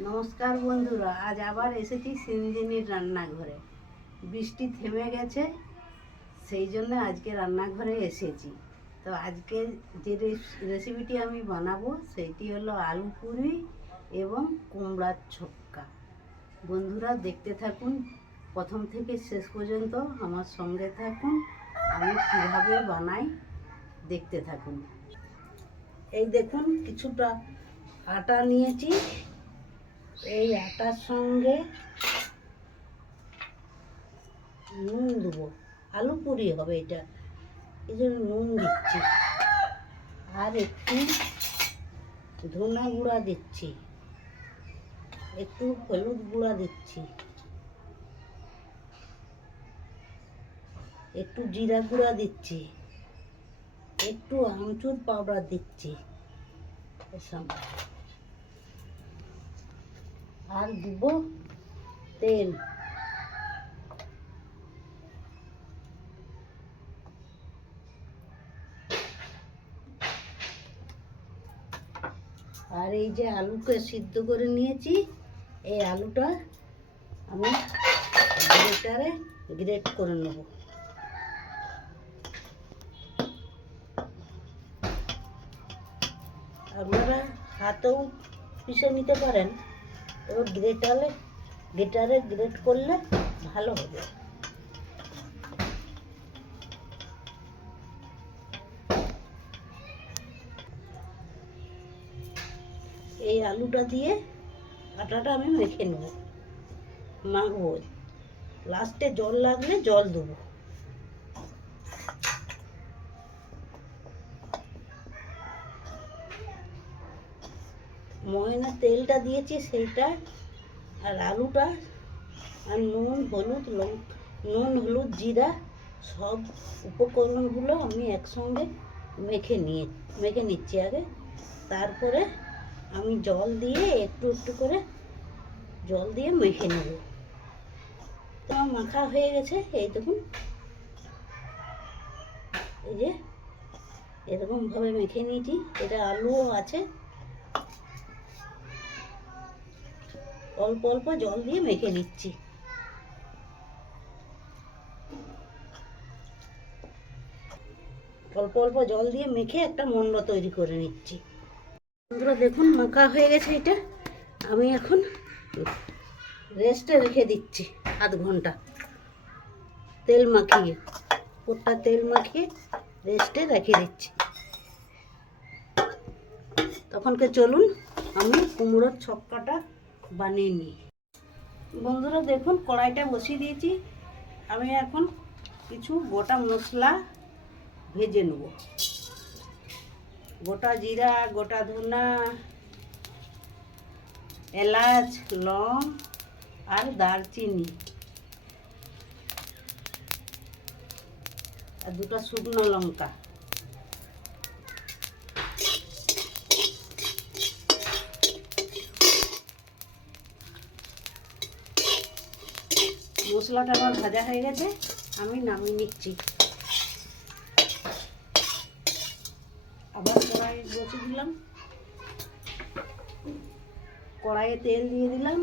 নমস্কার বন্ধুরা, আজ আবার এসেছি সিনজিনির রান্নাঘরে। বৃষ্টি থেমে গেছে, সেই জন্য আজকে রান্নাঘরে এসেছি। তো আজকে যে রেস- রেসিপিটি আমি বানাবো, সেইটি হলো আলু পুরি এবং কুমড়ার ছক্কা। বন্ধুরা, দেখতে থাকুন, প্রথম থেকে শেষ পর্যন্ত আমার সঙ্গে থাকুন, আমি কীভাবে বানাই দেখতে থাকুন। এই দেখুন, কিছুটা আটা নিয়েছি। এই আটার সঙ্গে নুন দেবো। আলু পুরি হবে এটা। এই জন্য নুন দিচ্ছি। আর একটু ধনা গুঁড়া দিচ্ছি। একটু হলুদ গুঁড়া দিচ্ছি। একটু জিরা গুঁড়া দিচ্ছি। একটু আমচুর পাউডার দিচ্ছি। এর সঙ্গে আর দিব তেল। আর এই যে আলুকে সিদ্ধ করে নিয়েছি, এই আলুটা আমি গ্রেটারে গ্রেট করে নেব। আপনারা হাতেও পিষে নিতে পারেন। এবার গ্রেটারে গ্রেটারে গ্রেট করলে ভালো হবে। এই আলুটা দিয়ে আটাটা আমি মেখে নেব। মাখবো। লাস্টে জল লাগলে জল দেবো। ময়না তেলটা দিয়েছি, সেইটা আর আলুটা আর নুন, হলুদ নুন, হলুদ, জিরা, সব উপকরণগুলো আমি একসঙ্গে মেখে নিয়ে, মেখে নিচ্ছি আগে। তারপরে আমি জল দিয়ে একটু একটু করে জল দিয়ে মেখে নেব। তো মাখা হয়ে গেছে, এই দেখুন। এই যে এরকমভাবে মেখে নিয়েছি, এটা আলুও আছে। অল্প অল্প জল দিয়ে মেখে নিচ্ছি। অল্প অল্প জল দিয়ে মেখে একটা মন্ড তৈরি করে নিচ্ছি। বন্ধুরা, দেখুন মাখা হয়ে গেছে এটা। আমি এখন রেস্টে রেখে দিচ্ছি আধ ঘণ্টা। তেল মাখিয়ে পোটটা তেল মাখিয়ে রেস্টে রেখে দিচ্ছি। তখনকে চলুন, আমি কুমড়োর ছক্কাটা বানিয়ে নিই। বন্ধুরা দেখুন, কড়াইটা বসিয়ে দিয়েছি। আমি এখন কিছু গোটা মশলা ভেজে নেব। গোটা জিরা, গোটা ধনা, এলাচ, লং আর দারচিনি। আর দুটো শুকনো লঙ্কা। মশলাটা আমার ভাজা হয়ে গেছে, আমি নামিয়ে নিচ্ছি। আবার কড়াই বসে দিলাম। কড়াইয়ে তেল দিয়ে দিলাম।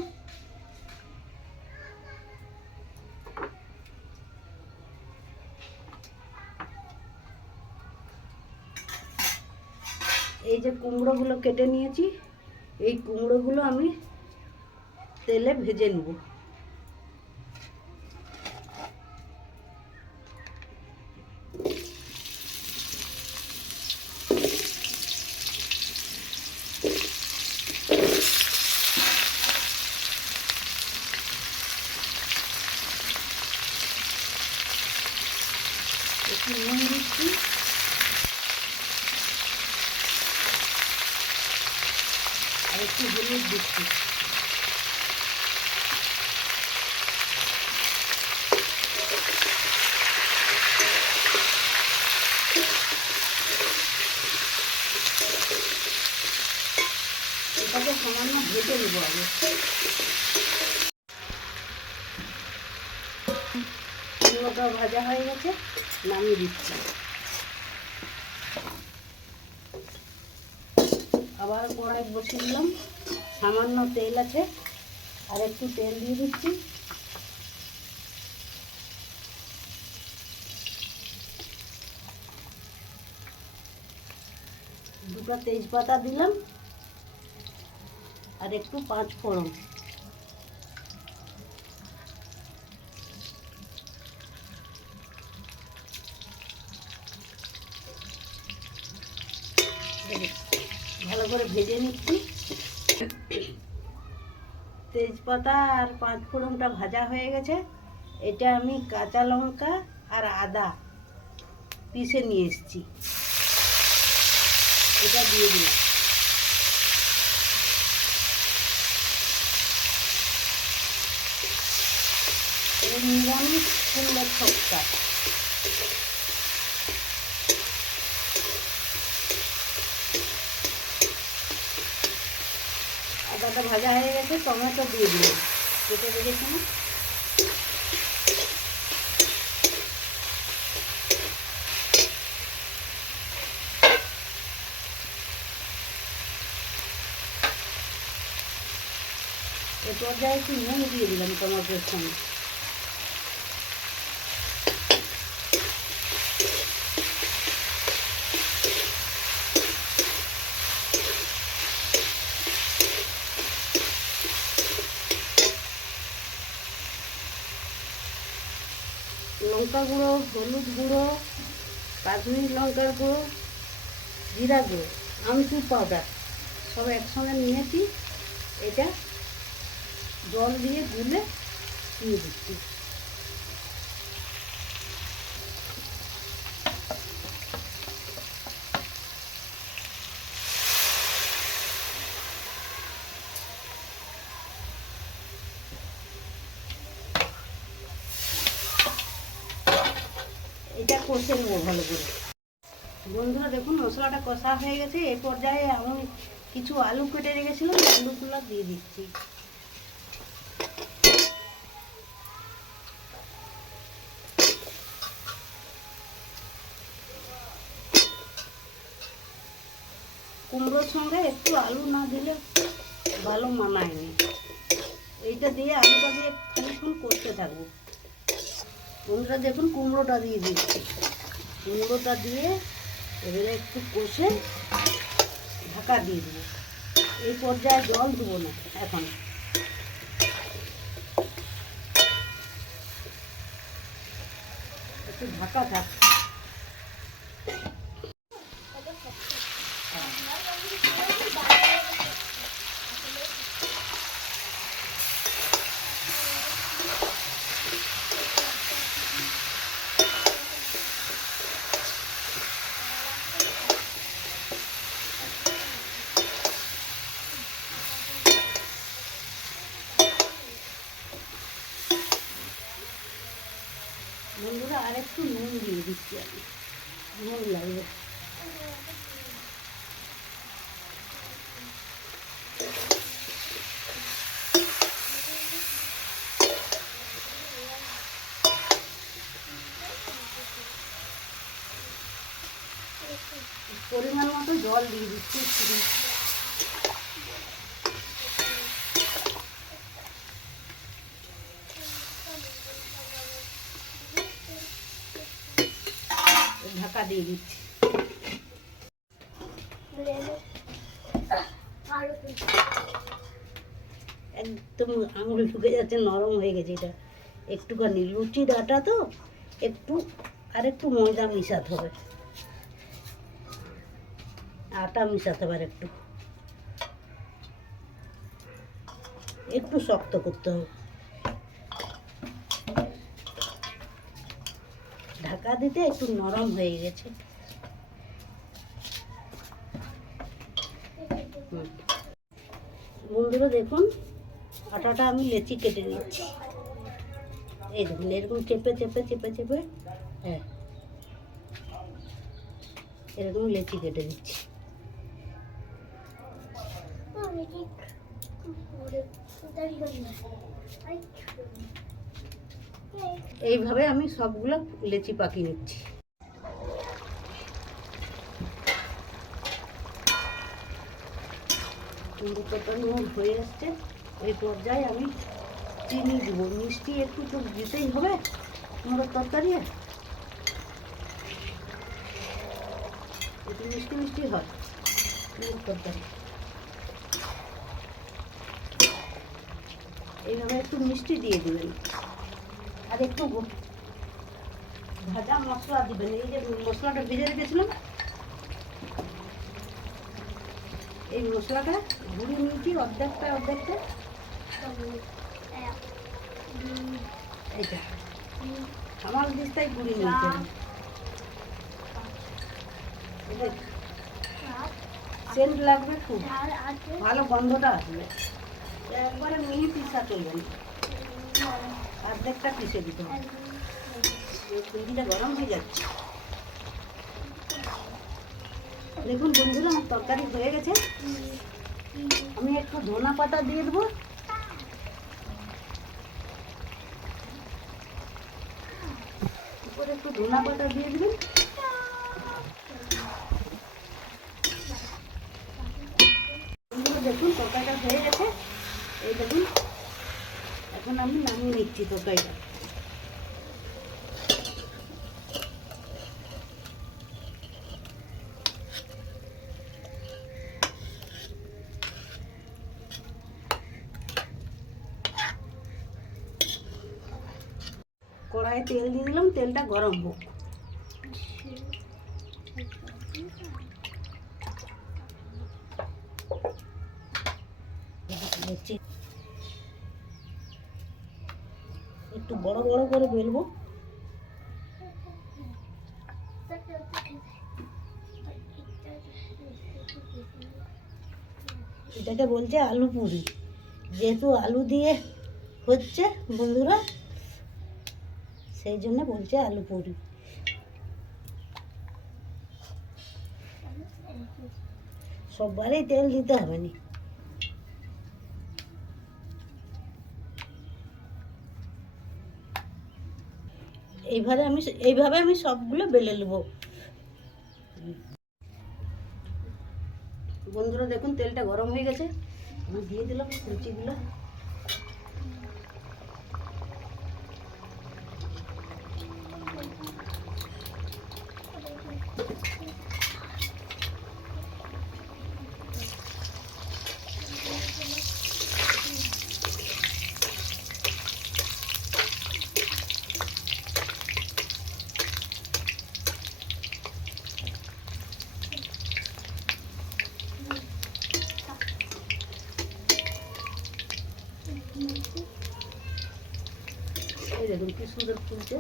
এই যে কুমড়োগুলো কেটে নিয়েছি, এই কুমড়োগুলো আমি তেলে ভেজে নেব। একটু আর একটু হলুদ দিচ্ছি। এটাকে সামান্য ভেজে নেব আগে। ভাজা হয়ে গেছে। নামিয়ে দিচ্ছি। আবার কড়াই বসিয়ে দিলাম। সামান্য তেল আছে, আর একটু তেল দিয়ে দিচ্ছি। দুটো তেজপাতা দিলাম, আর একটু পাঁচ ফোড়ন ভালো করে ভেজে নিচ্ছি। তেজপাতা আর পাঁচ ফোড়নটা ভাজা হয়ে গেছে। এটা আমি কাঁচা লঙ্কা আর আদা পিষে নিয়ে এসেছি। এটা দিয়ে দিই নিরামিষ ফুলের ছক্কা আদাটা ভাজা হয়ে গেছে, টমেটো দিয়ে দিই কেটে রেখেছি না? এ পর্যায়ে একটু নুন দিয়ে দিলাম টমেটোর সঙ্গে। লঙ্কা গুঁড়ো, হলুদ গুঁড়ো, কাশ্মীর লঙ্কার গুঁড়ো, জিরা গুঁড়ো, আমচুর পাউডার সব একসঙ্গে নিয়েছি। এটা জল দিয়ে গুলে দিয়ে দিচ্ছি। এটা কষে ভালো করে। বন্ধুরা দেখুন, মশলাটা কষা হয়ে গেছে। এই পর্যায়ে আমি কিছু আলু কেটে রেখেছিলাম, আলুগুলো দিয়ে দিচ্ছি। কুমড়োর সঙ্গে একটু আলু না দিলে ভালো মানায়নি এইটা দিয়ে আলুটা দিয়ে করতে থাকব। বন্ধুরা দেখুন, কুমড়োটা দিয়ে দিচ্ছি। কুমড়োটা দিয়ে এবারে একটু কষে ঢাকা দিয়ে দেবো। এই পর্যায়ে জল দেবো না, এখন। একটু ঢাকা থাক বন্ধুরা আর একটু নুন দিয়ে দিচ্ছি আমি লাগবে পরিমাণ মতো জল দিয়ে দিচ্ছি একটু ঢাকা দিয়ে দিচ্ছি। একদম আঙুল ঢুকে যাচ্ছে, নরম হয়ে গেছে এটা। একটুখানি লুচির আটা তো, একটু আর একটু ময়দা মিশাতে হবে। আটা মিশাতে হবে একটু। একটু শক্ত করতে হবে ঢাকা দিতে একটু নরম হয়ে গেছে। বন্ধুরা দেখুন, আটাটা আমি লেচি কেটে নিচ্ছি। এই দেখুন, এরকম চেপে চেপে চেপে চেপে হ্যাঁ এরকম লেচি কেটে দিচ্ছি এইভাবে আমি সবগুলো লেচি পাকিয়ে নিচ্ছি। আমার হয়ে আসছে। এই পর্যায়ে আমি চিনি দেবো। মিষ্টি একটু তো দিতেই হবে কুমড়োর তরকারি? একটু মিষ্টি মিষ্টি হয় তরকারি? এইভাবে একটু মিষ্টি দিয়ে দেবেন। আর একটু ভাজা মশলা দিবেন এই যে মশলাটা ভেজে রেখেছিলাম এই মশলাটা গুঁড়ি নিয়েছি অর্ধেকটা অর্ধেকটা। এইটা। আমার দিস্তায় গুঁড়ি নিয়েছি সেন্ট লাগবে খুব। ভালো গন্ধটা আসবে। একবারে মিহি পিসা চলবে অর্ধেকটা পিসে দিতে হবে। গরম হয়ে যাচ্ছে। দেখুন বন্ধুরা আমার তরকারি হয়ে গেছে। আমি একটু ধনা পাতা দিয়ে দেবো। উপরে একটু ধনা পাতা দিয়ে দেবেন। দেখুন তরকারিটা হয়ে গেছে। এই দেখুন, এখন আমি নামিয়ে নিচ্ছি তরকারিটা কড়াইয়ে তেল দিয়ে দিলাম তেলটা গরম হোক দেখছি। একটু বড় বড় করে বেলবো। এটাকে বলছে আলু পুরি। যেহেতু আলু দিয়ে হচ্ছে বন্ধুরা, সেই জন্য বলছে আলু পুরি। সববারেই তেল দিতে হবে না। এইভাবে আমি এইভাবে আমি সবগুলো বেলে নেব। বন্ধুরা দেখুন, তেলটা গরম হয়ে গেছে। আমি দিয়ে দিলাম লুচিগুলো এই দেখুন কি সুন্দর ফুলছে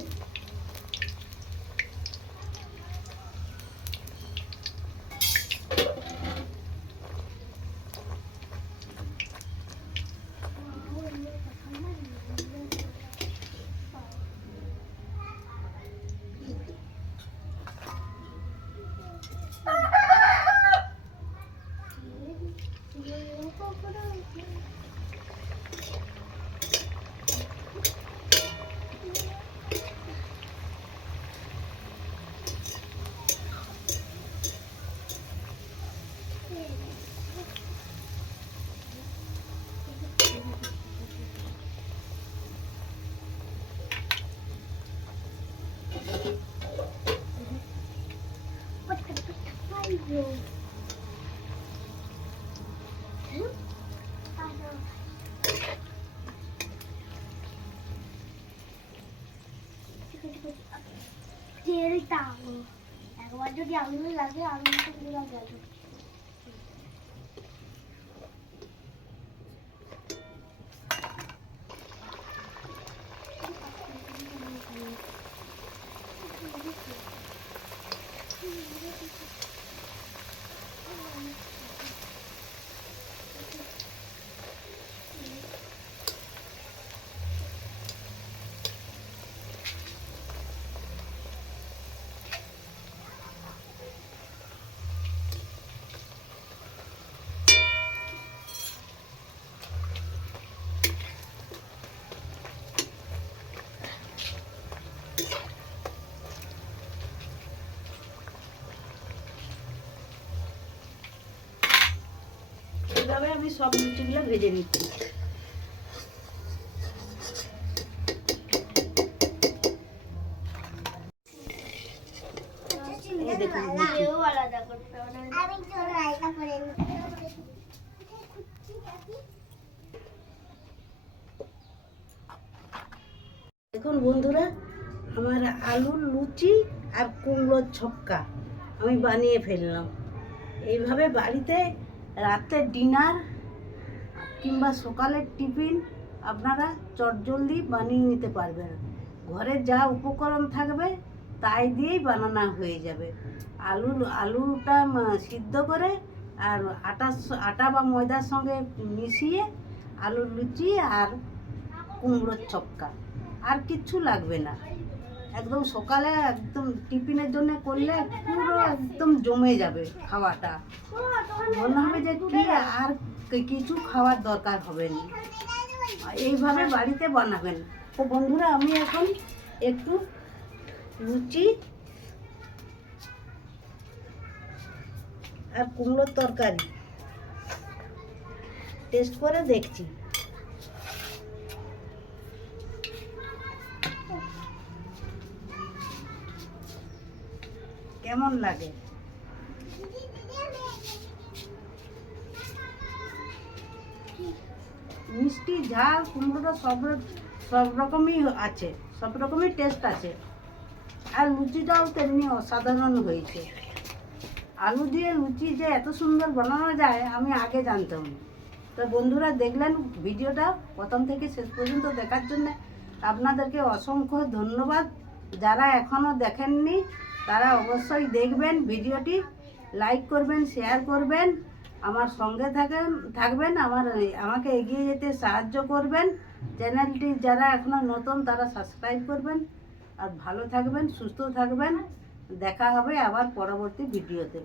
তেল টাঙো একবার যদি আঙুল লাগে আগুন তো পুরো গেল আমি সব লুচিগুলো ভেজে নিচ্ছি এই দেখুন লুচি। কেউ আলাদা করতে হবে না। আমি তোর আলাদা করে দেখুন বন্ধুরা আমার আলুর লুচি আর কুমড়োর ছক্কা আমি বানিয়ে ফেললাম এইভাবে বাড়িতে রাতের ডিনার কিংবা সকালের টিফিন আপনারা চটজলদি বানিয়ে নিতে পারবেন। ঘরে যা উপকরণ থাকবে তাই দিয়েই বানানো হয়ে যাবে। আলু, আলুটা সিদ্ধ করে আর আটার স- আটা বা ময়দার সঙ্গে মিশিয়ে আলুর লুচি আর কুমড়োর ছক্কা। আর কিচ্ছু লাগবে না। একদম সকালে একদম টিফিনের জন্য করলে পুরো একদম জমে যাবে খাওয়াটা। মনে হবে যে কি আর কিছু খাওয়ার দরকার হবে না। এইভাবে বাড়িতে বানাবেন। তো বন্ধুরা, আমি এখন একটু লুচি আর কুমড়োর তরকারি। টেস্ট করে দেখছি। কেমন লাগে? মিষ্টি, ঝাল, কুমড়োটা সব সব রকমই আছে, সব রকমই টেস্ট আছে। আর লুচিটাও তেমনি অসাধারণ হয়েছে। আলু দিয়ে লুচি যে এত সুন্দর বানানো যায়, আমি আগে জানতাম না। তো বন্ধুরা, দেখলেন ভিডিওটা প্রথম থেকে শেষ পর্যন্ত দেখার জন্য। আপনাদেরকে অসংখ্য ধন্যবাদ। যারা এখনও দেখেননি তারা অবশ্যই দেখবেন ভিডিওটি লাইক করবেন শেয়ার করবেন, আমার সঙ্গে থাকেন, থাকবেন, আমার, আমাকে এগিয়ে যেতে সাহায্য করবেন। চ্যানেলটি যারা এখনও নতুন, তারা সাবস্ক্রাইব করবেন। আর ভালো থাকবেন, সুস্থ থাকবেন। দেখা হবে আবার পরবর্তী ভিডিওতে।